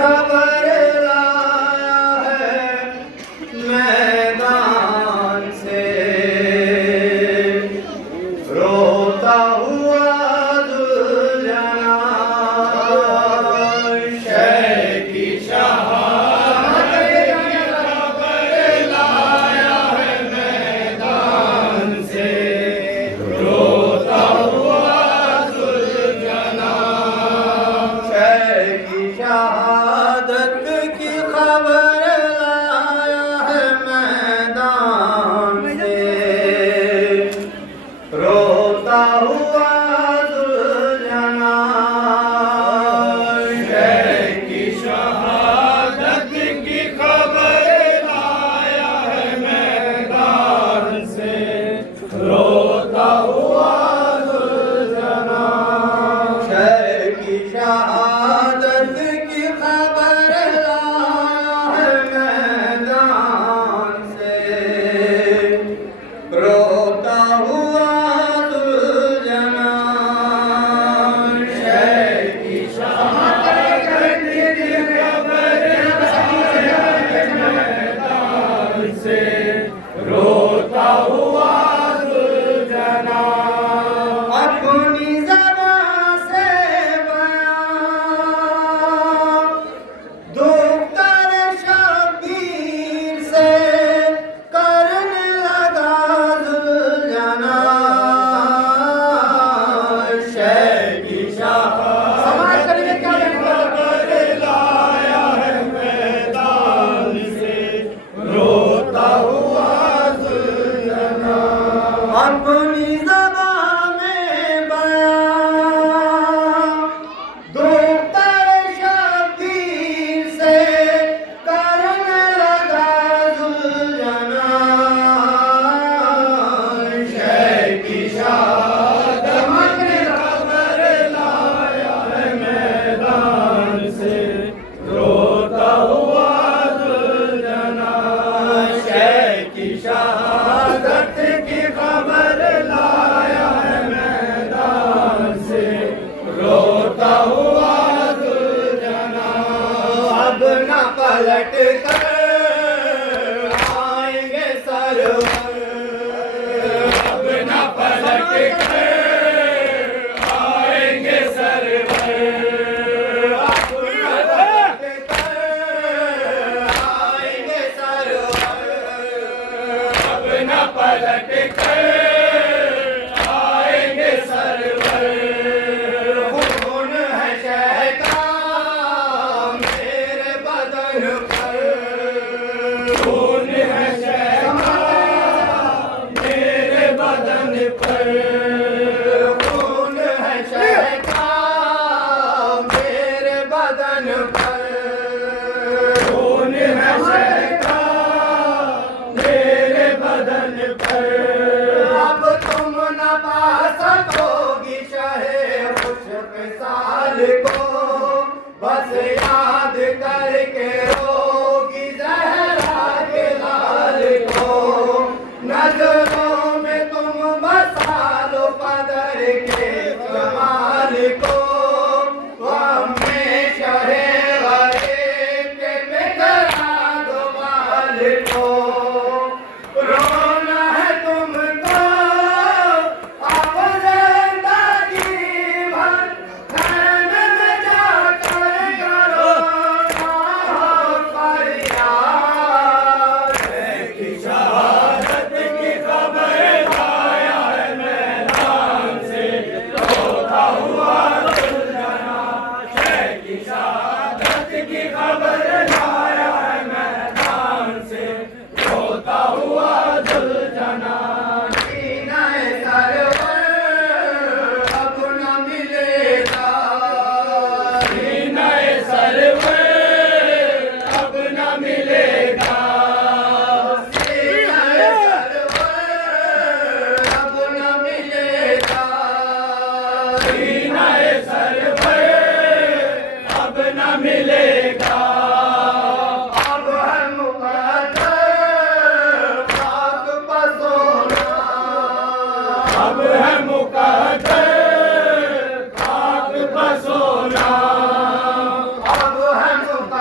खबर लाया है मैदान से, रोता हुआ शहादत की खबर लाया है मैदान से, रोता हुआ दुलजना। शह की शहादत की खबर लाया है मैदान से, रोता हुआ दुलजना। शह की शहादत की खबर लाया है मैदान से, रोता हुआ दुलजना। शह की शहादत की खबर लाया है मैदान से, रोता हुआ दुलजना। अपनी ज़बान से अपनी ज़बान में बयां दुख्तर शबीर से करने लगा दुलजना। शह की शहादत की खबर लाया है मैदान से, रोता हुआ दुलजना। शह की शहादत की खबर लाया है मैदान से, रोता हुआ दुलजना। अब न पलट कर आएंगे सरवर, अब न पलट कर आएंगे सरवर, अब न पलट कर आएंगे सरवर, अब न पलट कर आएंगे सरवर। खून है शह का मेरे बदन पर, खून है शह का मेरे बदन पर, खून है शह का मेरे बदन पर, खून है शह का मेरे बदन पर। अब तुम न पा सकोगी शहे खुशमिसाल को, बस याद करके रोगी ज़हरा के लाल को। नजरों में तुम बसा लो कदर के कमाल को, हमें शहे गरीब के बिखरा दो माल को। रोना है तुमको अब ज़िंदगी भर, खैमे में जाकर करो ना हो फरियाद। शह की शहादत की खबर लाया है मैदान से, रोता हुआ दुलजना। शह की शहादत की खबर लाया है मैदान से, रोता हुआ दुलजना। सीने सरवर अब न मिलेगा, सीने सरवर अब न मिलेगा, सीने सरवर अब न मिलेगा, सीने सरवर अब न मिलेगा। अब है मुकद्दर खाक पर सोना, अब है मुकद्दर खाक पर सोना, अब है मुकद्दर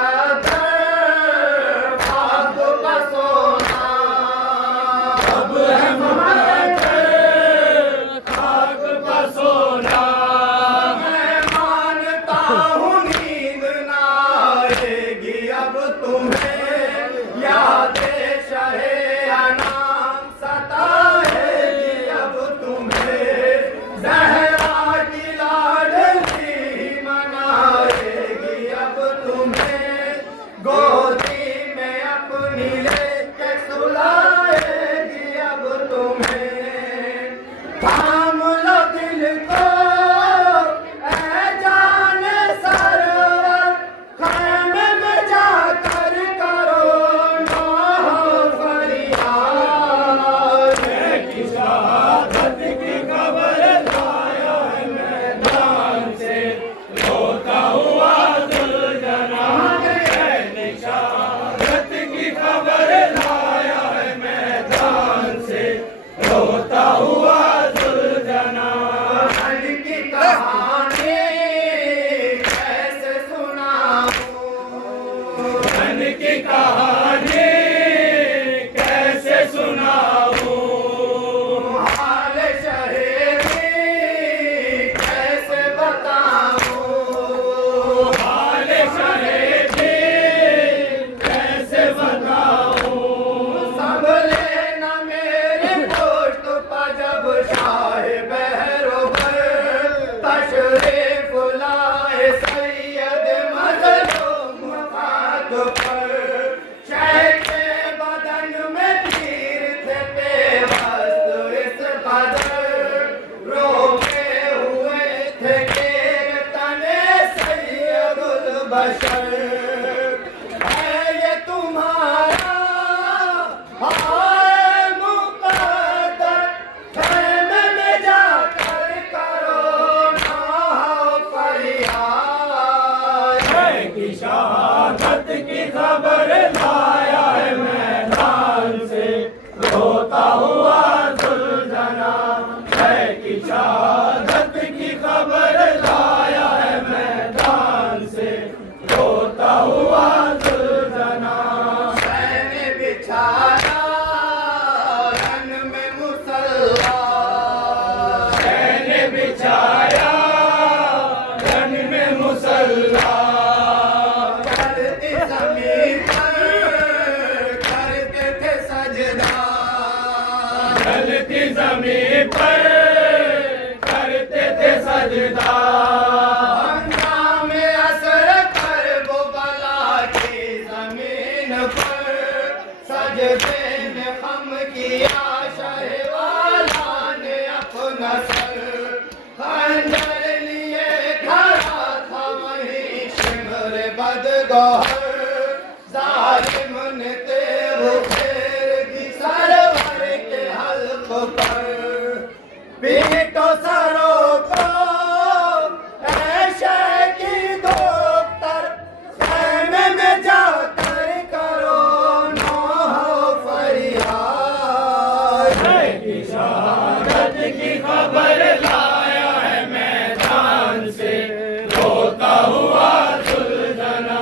हशर है ये तुम्हारा हाय मुकद्दर खेमे में जाकर करो ना फरियाद है कि शहादत की खबर लाया है मैदान से रोता हुआ सुलझना है कि शहादत की खबर लाया है मैदान से रोता हुआ सुलझना मैंने बिछाया रन में मुसल्ला मैंने बिछाया रन में मुसल्ला करती ज़मीन पर करते थे सजदा चलती जमीन पर करते थे सजदा अंजाम असर कर वो बला की ज़मीन पर सजदे में हम किया शहवाला ने अपना सर खंजर लिए खड़ा था वहीं शिमर बदगौहर जालिम ने तेव फेर दी सरवर के हल्क पर पीटो सरों को ऐशे की दोतर खेमे में जाकर करो नौह फरियाद है कि शहादत की खबर लाया है मैदान से रोता हुआ सुलझना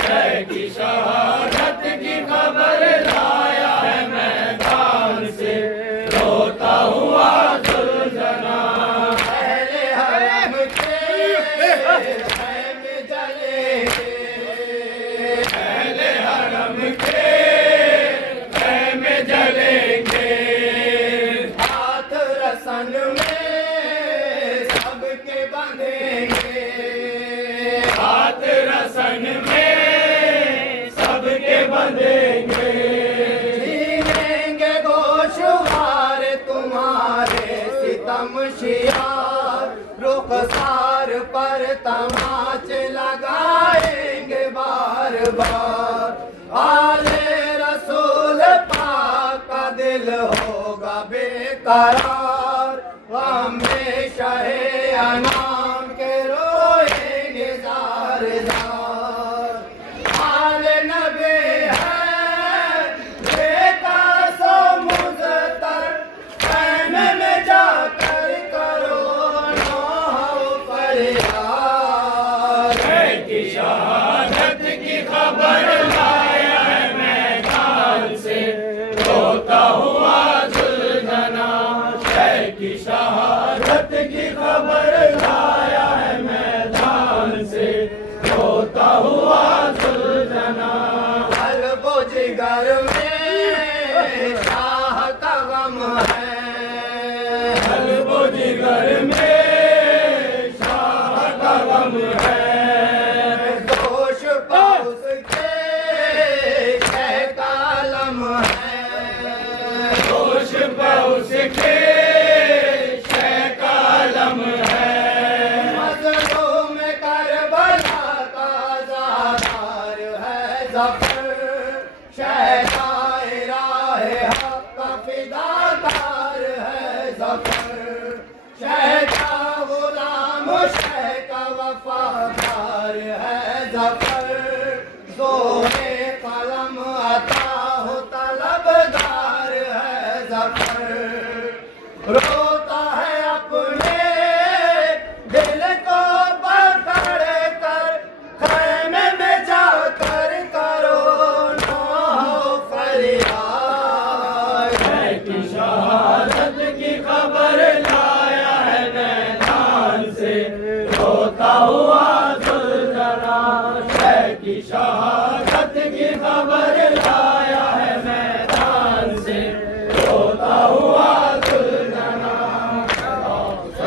है कि शहादत की खबर लाया है मैदान से रोता हुआ सुलझना पहले हरम के खेमे जलेंगे पहले हरम के खेमे जलेंगे हाथ रसन में सबके बंधेंगे हाथ रसन में सबके बंधेंगे छीनेंगे गोशवार तुम्हारे सितम शियार रुखसार पर तमाचे लगाएंगे बार बार आले रसूल पाक का दिल होगा बेकरार हमेशा अनाम के रोएंगे जार जार आल नबी है बेटा सो मुज़तर खेमे में जाकर करो नौह फरियाद है कि शहादत की खबर लाया है मैदान से रोता हुआ सुलझना है कि शहादत की खबर लाया है मैदान से रोता हुआ सुलझना कल्बो जिगर में शाह का गम है कल्बो जिगर में शाह का गम है दोष पाउस के शह का लम है दोष पे उसके शह का अलम है मज़लूम करबला का ज़ादार है ज़फ़र शहदाए राहे हक़ का फ़िदाकार है ज़फ़र शहदा गुलाम शह का वफ़ादार है ज़फ़र ज़ोरे कलम अता हो तलबदार है ज़फ़र रोता है अपने दिल को पकड़ कर खेमे में जाकर करो नौह फरियाद है कि शहादत की खबर लाया है मैदान से रोता हुआ सुलझना है कि शहादत की खबर